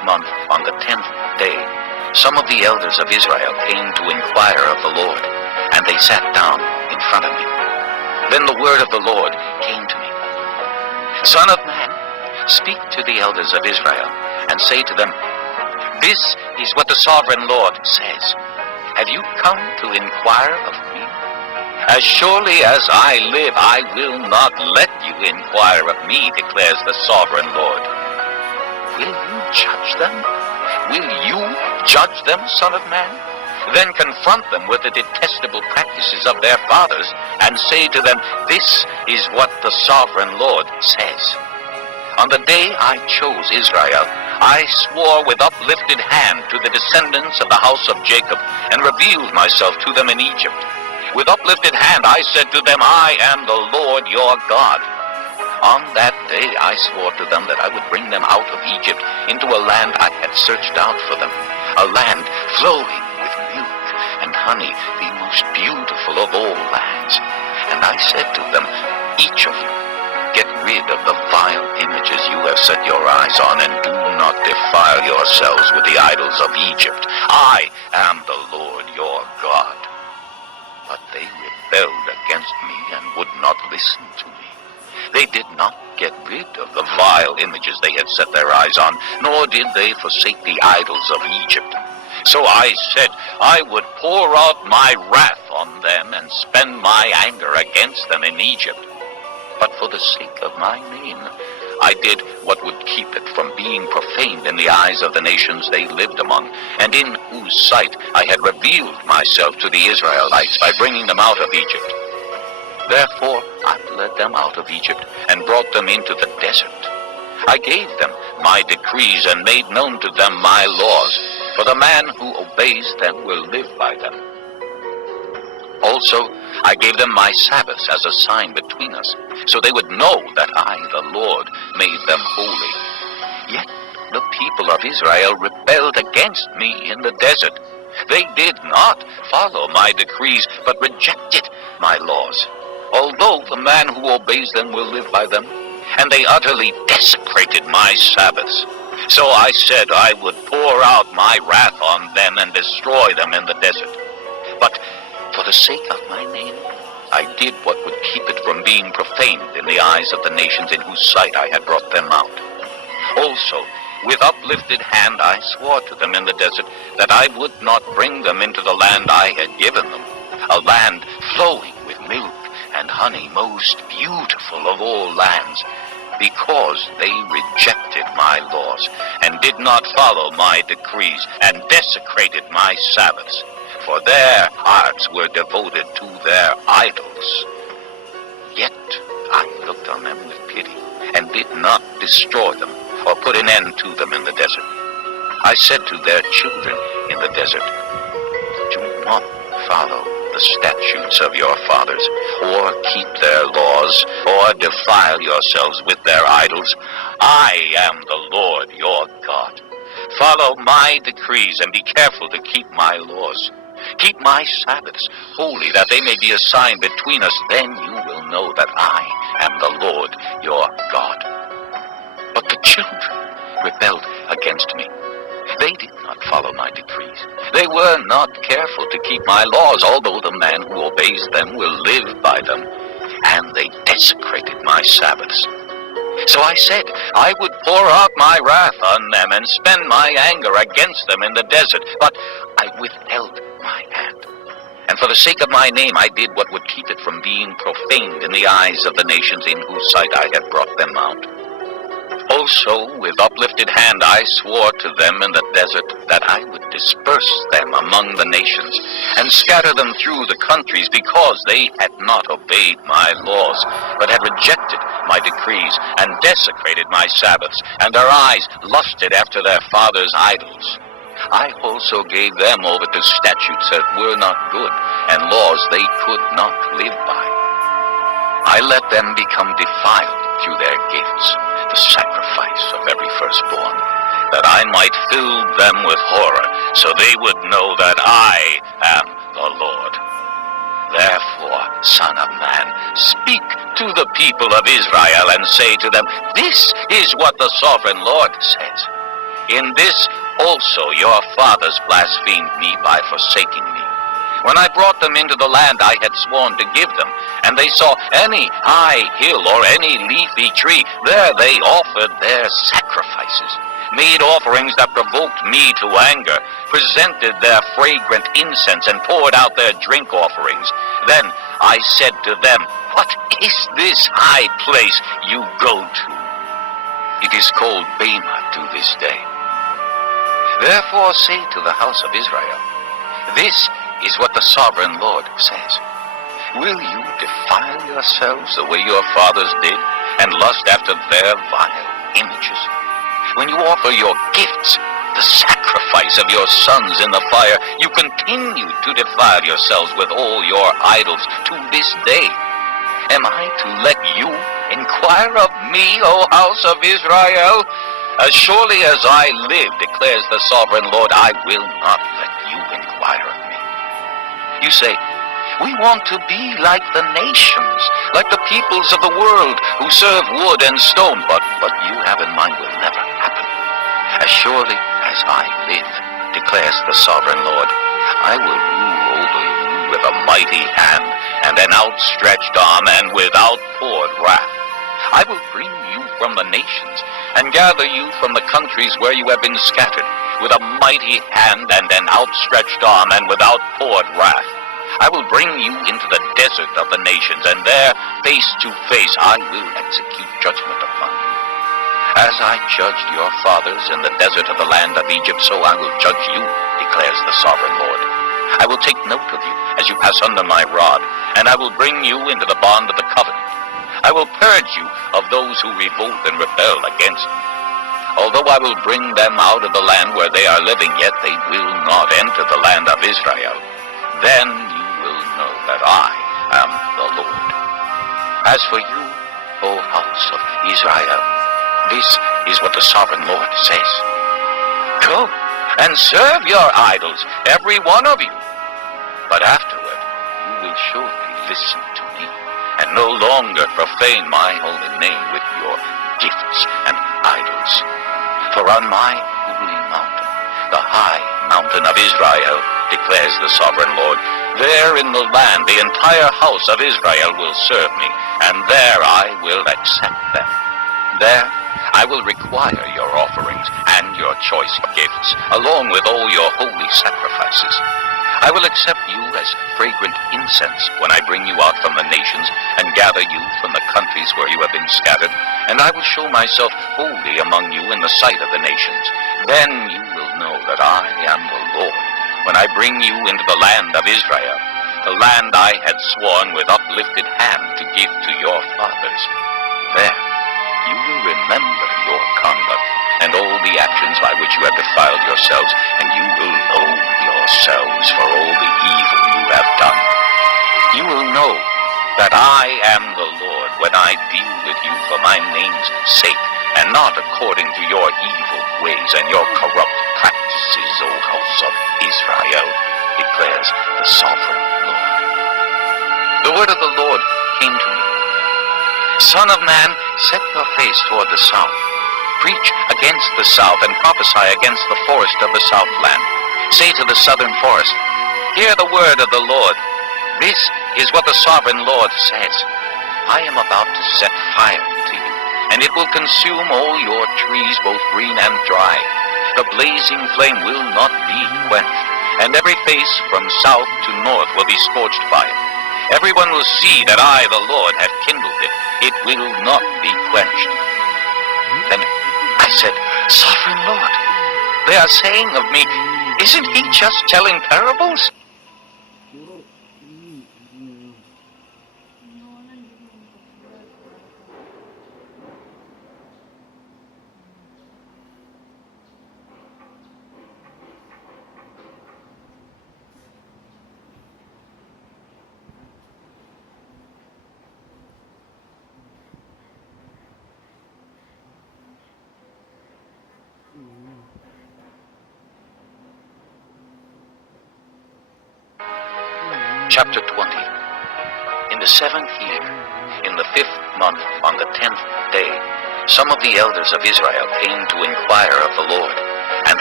month, on the 10th day, some of the elders of Israel came to inquire of the Lord, and they sat down in front of me. Then the word of the Lord came to me. Son of man, speak to the elders of Israel, and say to them, This is what the sovereign Lord says. Have you come to inquire of me? As surely as I live, I will not let you inquire of me, declares the sovereign Lord. Will you judge them? Will you judge them, son of man? Then confront them with the detestable practices of their fathers, and say to them, This is what the sovereign Lord says. On the day I chose Israel, I swore with uplifted hand to the descendants of the house of Jacob, and revealed myself to them in Egypt. With uplifted hand I said to them, I am the Lord your God. On that day I swore to them that I would bring them out of Egypt into a land I had searched out for them, a land flowing with milk and honey, the most beautiful of all lands. And I said to them, Each of you, get rid of the vile images you have set your eyes on, and do not defile yourselves with the idols of Egypt. I am the Lord your God. But they rebelled against me and would not listen to me. They did not get rid of the vile images they had set their eyes on, nor did they forsake the idols of Egypt. So I said I would pour out my wrath on them and spend my anger against them in Egypt. But for the sake of my name, I did what would keep it from being profaned in the eyes of the nations they lived among, and in whose sight I had revealed myself to the Israelites by bringing them out of Egypt. Therefore I led them out of Egypt and brought them into the desert. I gave them my decrees and made known to them my laws, for the man who obeys them will live by them. Also, I gave them my Sabbaths as a sign between us, so they would know that I, the Lord, made them holy. Yet the people of Israel rebelled against me in the desert. They did not follow my decrees, but rejected my laws, although the man who obeys them will live by them. And they utterly desecrated my Sabbaths. So I said I would pour out my wrath on them and destroy them in the desert. But for the sake of my name, I did what would keep it from being profaned in the eyes of the nations in whose sight I had brought them out. Also, with uplifted hand I swore to them in the desert that I would not bring them into the land I had given them, a land flowing with milk and honey, most beautiful of all lands, because they rejected my laws and did not follow my decrees and desecrated my Sabbaths. For their hearts were devoted to their idols. Yet I looked on them with pity, and did not destroy them, or put an end to them in the desert. I said to their children in the desert, Do not follow the statutes of your fathers, or keep their laws, or defile yourselves with their idols. I am the Lord your God. Follow my decrees, and be careful to keep my laws. Keep my Sabbaths holy, that they may be a sign between us. Then you will know that I am the Lord your God. But the children rebelled against me. They did not follow my decrees. They were not careful to keep my laws, although the man who obeys them will live by them. And they desecrated my Sabbaths. So I said I would pour out my wrath on them and spend my anger against them in the desert. But I withheld my hand. And for the sake of my name I did what would keep it from being profaned in the eyes of the nations in whose sight I had brought them out. Also with uplifted hand I swore to them in the desert that I would disperse them among the nations and scatter them through the countries, because they had not obeyed my laws, but had rejected my decrees and desecrated my Sabbaths, and their eyes lusted after their fathers' idols. I also gave them over to statutes that were not good, and laws they could not live by. I let them become defiled through their gifts, the sacrifice of every firstborn, that I might fill them with horror, so they would know that I am the Lord. Therefore, Son of Man, speak to the people of Israel and say to them, This is what the sovereign Lord says. In this also your fathers blasphemed me by forsaking me. When I brought them into the land I had sworn to give them, and they saw any high hill or any leafy tree, there they offered their sacrifices, made offerings that provoked me to anger, presented their fragrant incense, and poured out their drink offerings. Then I said to them, What is this high place you go to? It is called Bema to this day. Therefore say to the house of Israel, This is what the sovereign Lord says. Will you defile yourselves the way your fathers did, and lust after their vile images? When you offer your gifts, the sacrifice of your sons in the fire, you continue to defile yourselves with all your idols to this day. Am I to let you inquire of me, O house of Israel? As surely as I live, declares the sovereign Lord, I will not let you inquire of me. You say, we want to be like the nations, like the peoples of the world who serve wood and stone. But what you have in mind will never happen. As surely as I live, declares the sovereign Lord, I will rule over you with a mighty hand and an outstretched arm and with outpoured wrath. I will bring you from the nations and gather you from the countries where you have been scattered with a mighty hand and an outstretched arm and with outpoured wrath. I will bring you into the desert of the nations, and there, face to face, I will execute judgment upon you. As I judged your fathers in the desert of the land of Egypt, so I will judge you, declares the sovereign Lord. I will take note of you as you pass under my rod, and I will bring you into the bond of the covenant. I will purge you of those who revolt and rebel against me. Although I will bring them out of the land where they are living, yet they will not enter the land of Israel. Then you will know that I am the Lord. As for you, O house of Israel, this is what the sovereign Lord says. Go and serve your idols, every one of you. But afterward you will surely listen to me, and no longer profane my holy name with your gifts and idols. For on my holy mountain, the high mountain of Israel, declares the sovereign Lord, there in the land the entire house of Israel will serve me, and there I will accept them. There I will require your offerings and your choice gifts, along with all your holy sacrifices. I will accept you as fragrant incense when I bring you out from the nations and gather you from the countries where you have been scattered, and I will show myself holy among you in the sight of the nations. Then you will know that I am the Lord, when I bring you into the land of Israel, the land I had sworn with uplifted hand to give to your fathers. There you will remember your conduct and all the actions by which you have defiled yourselves, and you will know yourselves for all the evil you have done. You will know that I am the Lord when I deal with you for my name's sake, and not according to your evil ways and your corrupt practices, O house of Israel, declares the sovereign Lord. The word of the Lord came to me. Son of man, set your face toward the south. Preach against the south and prophesy against the forest of the southland. Say to the southern forest, hear the word of the Lord. This is what the sovereign Lord says. I am about to set fire to you, and it will consume all your trees, both green and dry. The blazing flame will not be quenched, and every face from south to north will be scorched by it. Everyone will see that I, the Lord, have kindled it. It will not be quenched. Then I said, Sovereign Lord, they are saying of me, isn't he just telling parables? Chapter 20. In the 7th year, in the 5th month, on the 10th day, some of the elders of Israel came to inquire of the Lord,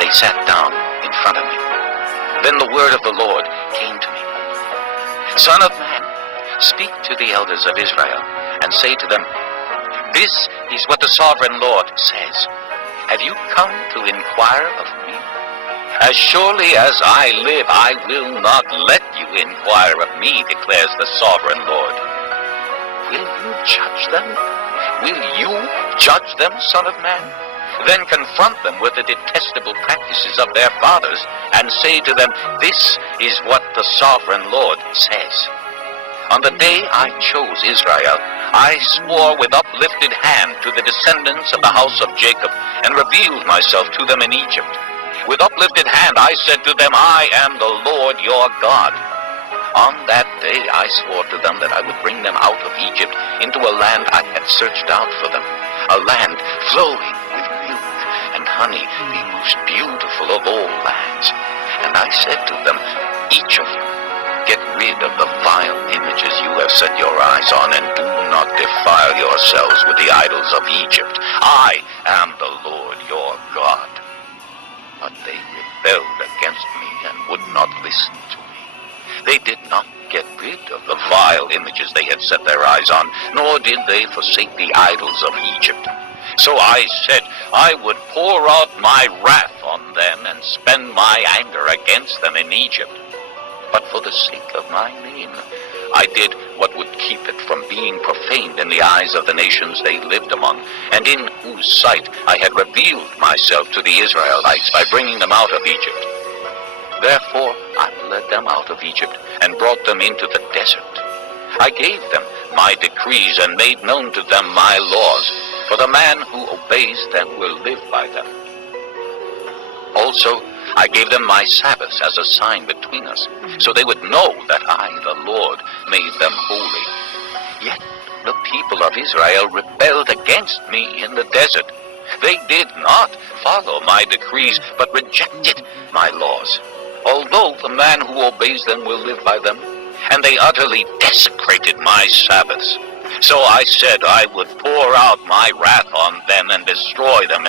they sat down in front of me. Then the word of the Lord came to me. Son of man, speak to the elders of Israel, and say to them, This is what the sovereign Lord says. Have you come to inquire of me? As surely as I live, I will not let you inquire of me, declares the sovereign Lord. Will you judge them? Will you judge them, son of man? Then confront them with the detestable practices of their fathers, and say to them, This is what the sovereign Lord says. On the day I chose Israel, I swore with uplifted hand to the descendants of the house of Jacob, and revealed myself to them in Egypt. With uplifted hand I said to them, I am the Lord your God. On that day I swore to them that I would bring them out of Egypt into a land I had searched out for them, a land flowing with milk and honey, the most beautiful of all lands. And I said to them, Each of you, get rid of the vile images you have set your eyes on, and do not defile yourselves with the idols of Egypt. I am the Lord your God. But they rebelled against me and would not listen to me. They did not get rid of the vile images they had set their eyes on, nor did they forsake the idols of Egypt. So I said I would pour out my wrath on them and spend my anger against them in Egypt. But for the sake of my name, I did what would keep it from being profaned in the eyes of the nations they lived among, and in whose sight I had revealed myself to the Israelites by bringing them out of Egypt. Therefore I led them out of Egypt and brought them into the desert. I gave them my decrees and made known to them my laws, for the man who obeys them will live by them. Also I gave them my Sabbaths as a sign between us, so they would know that I, the Lord, made them holy. Yet the people of Israel rebelled against me in the desert. They did not follow my decrees, but rejected my laws, although the man who obeys them will live by them. And they utterly desecrated my Sabbaths. So I said I would pour out my wrath on them and destroy them